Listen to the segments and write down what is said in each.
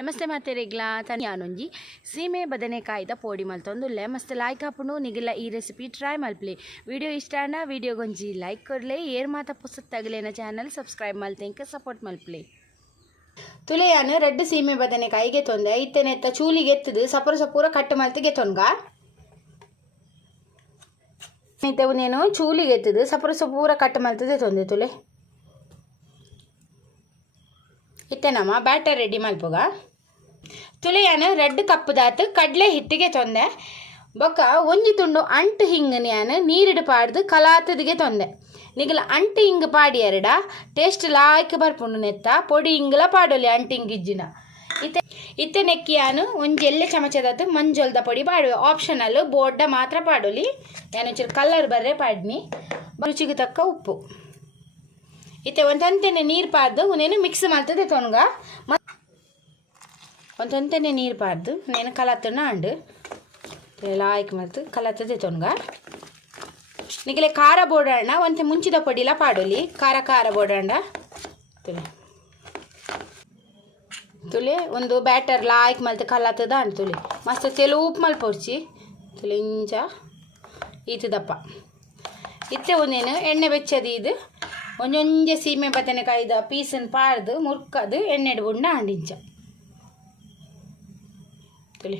ನಮಸ್ತೆ ಮಾತೆರೆಗ್ಲ ಯಾನೊಂಜಿ ಸೀಮೆ ಬದನೆಕಾಯಿದ ಪೋಡಿ ಮಲ್ತೊಂದುಲ್ಲೆ ಮಸ್ತ್ ಲಾಯ್ಕ್ ಹಾಪುಂಡು ನಿಗಿಲ್ಲ ಈ ರೆಸಿಪಿ ಟ್ರೈ ಮಲ್ಪ್ಲಿ ವಿಡಿಯೋ ಇಷ್ಟ ಆಂಡ ವಿಡಿಯೋ ಗೊಂಜಿ ಲೈಕ್ ಕೊಡ್ಲೆ ಏರ್ ಮಾತ ಪುಸ್ತಕಲೇನ ಚಾನಲ್ ಸಬ್ಸ್ಕ್ರೈಬ್ ಮಲ್ತೆಂಕ ಸಪೋರ್ಟ್ ಮಲ್ಪ್ಲಿ ತುಲೆಯಾನು ರೆಡ್ ಸೀಮೆ ಬದನೆಕಾಯಿಗೆ ತೊಂದೆ ಇತ್ತೆನೆತ್ತ ಚೂಲಿಗೆ ಎತ್ತದು ಸಪುರ ಸಪೂರ ಕಟ್ಟು ಮಲ್ತಿಗೆ ತೊನ್ಗ ಇತ್ತವು ನೇನು ಚೂಲಿಗೆ ಎತ್ತದು ಸಪುರ ಸಪೂರ ಕಟ್ಟು ಮಲ್ತದೆ ತೊಂದೆ ತುಲೆ ಇತ್ತೇನಮ್ಮ ಬ್ಯಾಟರ್ ರೆಡಿ ಮಲ್ಪುಗ ತುಳಿಯಾನು ರೆಡ್ ಕಪ್ ದಾತು ಕಡಲೆ ಹಿಟ್ಟಿಗೆ ತೊಂದೆ ಬೊಕ್ಕ ಒಂಜಿ ತುಂಡು ಅಂಟು ಹಿಂಗನ್ಯಾನು ನೀರಿಡು ಪಾಡ್ದು ಕಲಾತದಿಗೆ ತೊಂದೆ ನಿಗಲ ಅಂಟು ಹಿಂಗೆ ಪಾಡಿ ಎರಡ ಟೇಸ್ಟ್ ಲಾಯ್ಕ್ ಬರ್ಪುಂಡು ನೆತ್ತ ಪೊಡಿ ಹಿಂಗಲ ಪಾಡೋಲಿ ಅಂಟು ಹಿಂಗಿಜ್ಜಿನ ಇತ್ತೆ ನೆಕ್ಕಿಯಾನು ಒಂಜಿ ಎಲ್ಲೆ ಚಮಚದತ್ತು ಮಂಜೊಲ್ದ ಪೊಡಿ ಪಾಡುವೆ ಆಪ್ಷನಲ್ ಬೋಡ್ಡ ಮಾತ್ರ ಪಾಡೋಲಿ ಯಾನು ಕಲರ್ ಬರ್ರೆ ಪಾಡ್ನಿ ರುಚಿಗೆ ತಕ್ಕ ಉಪ್ಪು ಇತ್ತೆ ಒಂದಂತೆನೆ ನೀರು ಪಾರ್ದು ಉನೇನು ಮಿಕ್ಸ್ ಮಾಡ್ತದೆ ತೊನ್ಗ ಒಂದಂತೆನೆ ನೀರು ಪಾರ್ದು ನೇನು ಕಲತ್ತನ ಅಂಡು ಲಾಯ್ಕ್ ಮಲ್ತು ಕಲತ್ತದೆ ತೊನ್ಗ ನಿಗಲೆ ಖಾರ ಬೋಡಾಂಡ ಒಂತೆ ಮುಂಚಿದ ಪೊಡಿಲ ಪಾಡೋಲಿ ಖಾರ ಬೋಡಾಂಡ ತುಲೆ ಒಂದು ಬ್ಯಾಟರ್ ಲಾಯ್ಕ್ ಮಲ್ತು ಕಲತ್ತದ ಅಂಡು ತುಲೆ ಮಸ್ತ್ ತೆಲು ಉಪ್ಪು ಮಲ್ಪೊರ್ಚಿ ತುಲೆ ಇಂಚ ಈತದಪ್ಪ ಇತ್ತೆ ಒಂದೇನು ಎಣ್ಣೆ ಬೆಚ್ಚದು ಇದು ಒಂಜೊಂಜೆ ಸೀಮೆ ಬದನೆಕಾಯಿದ ಪೀಸನ್ನು ಪಾಡ್ದು ಮುರ್ಕದು ಎಣ್ಣೆಡು ಬುಂಡ ಅಂಡಿಂಚ ತುಳಿ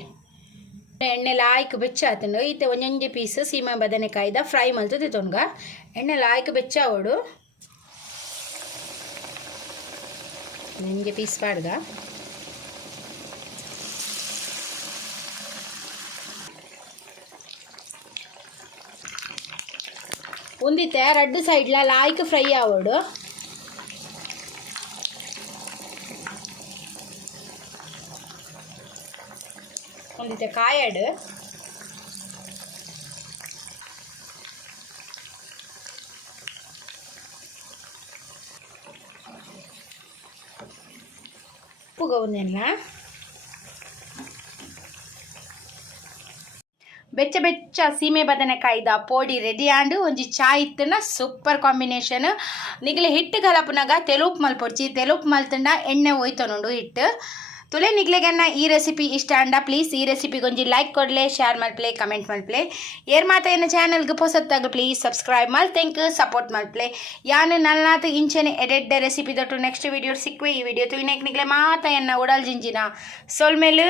ಎಣ್ಣೆ ಲಾಯ್ಕ್ ಬೆಚ್ಚಾತಂಡು ಈತೆ ಒಂಜೊಂಜೆ ಪೀಸ್ ಸೀಮೆ ಬದನೆಕಾಯಿದ ಫ್ರೈ ಮಲ್ತದೆ ತೊನ್ಗ ಎಣ್ಣೆ ಲಾಯ್ಕ್ ಬೆಚ್ಚಾವಡು ಒಂಜೊಂಜೆ ಪೀಸ್ ಪಾಡ್ಗ ಒಂದಿತ್ತೆ ರೆಡ್ ಸೈಡ್ಲ ಲಾಯ್ಕ್ ಫ್ರೈ ಆವಡು ಒಂದಿತ್ತೆ ಕಾಯಡು ಉಪ್ಪುಗ ಒಂದೆಲ್ಲ ಬೆಚ್ಚ ಬೆಚ್ಚ ಸೀಮೆ ಬದನೆಕಾಯಿದ ಪೋಡಿ ರೆಡಿ ಆಂಡು ಒಂಜಿ ಚಾಯ್ ಇತ್ತನ ಸೂಪರ್ ಕಾಂಬಿನೇಷನ್ ನಿಗಲೆ ಹಿಟ್ಟು ಕಲಪುನಾಗ ತೆಲುಪ್ ಮಲ್ಪೊಡ್ಚಿ ತೆಲುಪ್ ಮಲ್ತಂಡ ಎಣ್ಣೆ ಹೋಯ್ತನುಂಡು ಹಿಟ್ಟು ತುಲೆ ನಿಗ್ಲೆಗನ್ನ ಈ ರೆಸಿಪಿ ಇಷ್ಟ ಅಂಡ ಪ್ಲೀಸ್ ಈ ರೆಸಿಪಿಗೊಂಜಿ ಲೈಕ್ ಕೊಡ್ಲೆ ಶೇರ್ ಮಲ್ಪ್ಲೆ ಕಮೆಂಟ್ ಮಲ್ಪ್ಲೆ ಏರ್ ಮಾತ ಏನು ಚಾನಲ್ಗೆ ಹೊಸತ್ತಾಗ ಪ್ಲೀಸ್ ಸಬ್ಸ್ಕ್ರೈಬ್ ಮಲ್ತೆಂಕ್ ಸಪೋರ್ಟ್ ಮಲ್ಪ್ಲೆ ಯಾನು ನಲ್ನಾತು ಇಂಚನೆ ಎಡೆಡ್ಡೆ ರೆಸಿಪಿ ದೊಟ್ಟು ನೆಕ್ಸ್ಟ್ ವಿಡಿಯೋ ಸಿಕ್ಕುವೆ ಈ ವಿಡಿಯೋ ತುಯಿನೆಕ್ ನಿಗ್ಲೆ ಮಾತ ಎನ್ನ ಉಡಲ್ ಜಿಂಜಿನ ಸೋಲ್ಮೇಲು